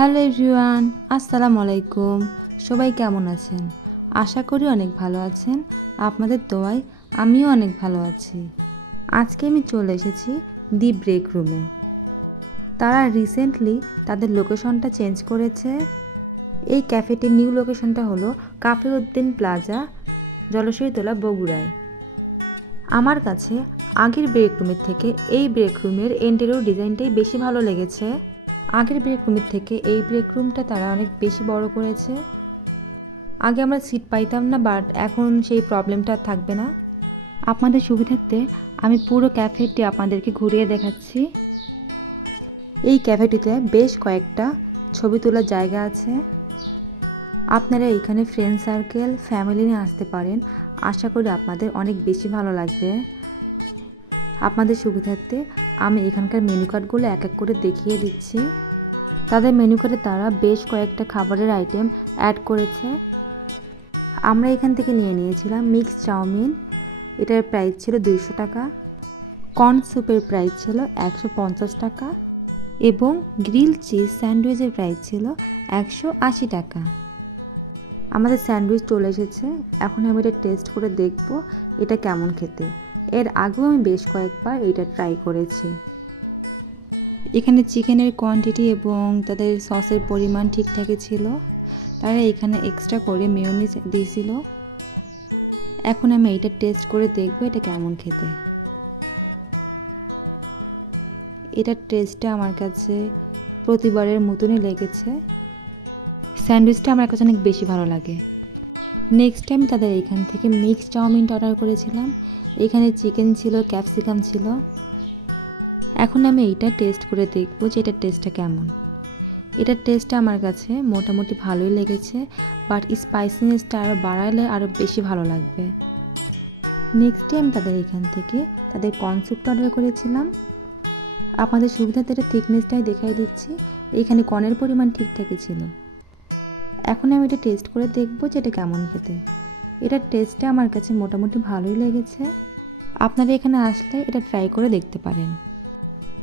Hello everyone, আসসালামু আলাইকুম। সবাই কেমন আছেন? আশা করি অনেক ভালো আছেন। আপনাদের দোয়ায় আমিও অনেক ভালো আছি। আজকে আমি চলে এসেছি দি ব্রেক রুমে। তারা রিসেন্টলি তাদের লোকেশনটা চেঞ্জ করেছে। এই ক্যাফেটির নিউ লোকেশনটা হলো কাফে উদ্দিন প্লাজা জলসইতলা বগুড়ায়। আমার কাছে আগের ব্রেক রুমের থেকে এই ব্রেক রুমের এন্টেরিয়র ডিজাইনটাই বেশি ভালো লেগেছে। আগের ব্রেক রুমের থেকে এই ব্রেক রুমটা তারা অনেক বেশি বড় করেছে। আগে আমরা সিট পাইতাম না বাট এখন সেই প্রবলেমটা থাকবে না। আপনাদের সুবিধার্থে আমি পুরো ক্যাফেটি আপনাদেরকে ঘুরিয়ে দেখাচ্ছি। এই ক্যাফেটিতে বেশ কয়েকটা ছবি তোলার জায়গা আছে। আপনারা এখানে ফ্রেন্ড সার্কেল ফ্যামিলি নিয়ে আসতে পারেন। আশা করি আপনাদের অনেক বেশি ভালো লাগবে। আপনাদের সুবিধার্থে আমি এখানকার মেনু কার্ডগুলো এক এক করে দেখিয়ে দিচ্ছি। তাদের মেনু কার্ডে তারা বেশ কয়েকটা খাবারের আইটেম অ্যাড করেছে। আমরা এখান থেকে নিয়ে নিয়েছিলাম মিক্স চাউমিন। এটার প্রাইস ছিল দুইশো টাকা। কর্ন স্যুপের প্রাইস ছিল একশো পঞ্চাশ টাকা এবং গ্রিল চিজ স্যান্ডউইচের প্রাইস ছিল একশো আশি টাকা। আমাদের স্যান্ডউইচ চলে এসেছে। এখন আমি এটা টেস্ট করে দেখব এটা কেমন খেতে। এর আগেও আমি বেশ কয়েকবার এটা ট্রাই করেছি। এখানে চিকেনের কোয়ান্টিটি এবং তাদের সসের পরিমাণ ঠিকঠাকই ছিল। তারা এখানে এক্সট্রা করে মেয়নিজ দিয়েছিল। এখন আমি এটা টেস্ট করে দেখব এটা কেমন খেতে। এটার টেস্টটা আমার কাছে প্রতিবারের মতনই লেগেছে। স্যান্ডউইচটা আমার কাছে অনেক বেশি ভালো লাগে। নেক্সট টাইম তাদের এখান থেকে মিক্স চাউমিনটা অর্ডার করেছিলাম। এখানে চিকেন ছিল ক্যাপসিকাম ছিল। এখন আমি এইটা টেস্ট করে দেখব যে এটার টেস্টটা কেমন। এটার টেস্টটা আমার কাছে মোটামুটি ভালোই লেগেছে বাট স্পাইসিনেসটা আরও বাড়ালে আরও বেশি ভালো লাগবে। নেক্সট টাইম তাদের এখান থেকে তাদের কনসেপ্ট অর্ডার করেছিলাম। আপনাদের সুবিধাতে এটা থিকনেসটাই দেখাই দিচ্ছি। এখানে কনের পরিমাণ ঠিকঠাকই ছিল। এখন আমি এটা টেস্ট করে দেখব যে এটা কেমন খেতে। এটার টেস্টটা আমার কাছে মোটামুটি ভালোই লেগেছে। আপনারা এখানে আসলে এটা ট্রাই করে দেখতে পারেন।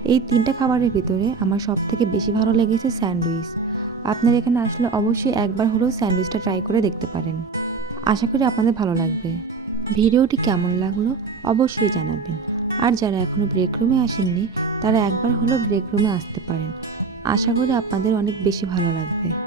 এই তিনটা খাবারের ভিতরে আমার সব থেকে বেশি ভালো লেগেছে স্যান্ডউইচ। আপনারা এখানে আসলে অবশ্যই একবার হলেও স্যান্ডউইচটা ট্রাই করে দেখতে পারেন। আশা করি আপনাদের ভালো লাগবে। ভিডিওটি কেমন লাগল অবশ্যই জানাবেন। আর যারা এখনও ব্রেক রুমে আসেননি, তারা একবার হলেও ব্রেক রুমে আসতে পারেন। আশা করি আপনাদের অনেক বেশি ভালো লাগবে।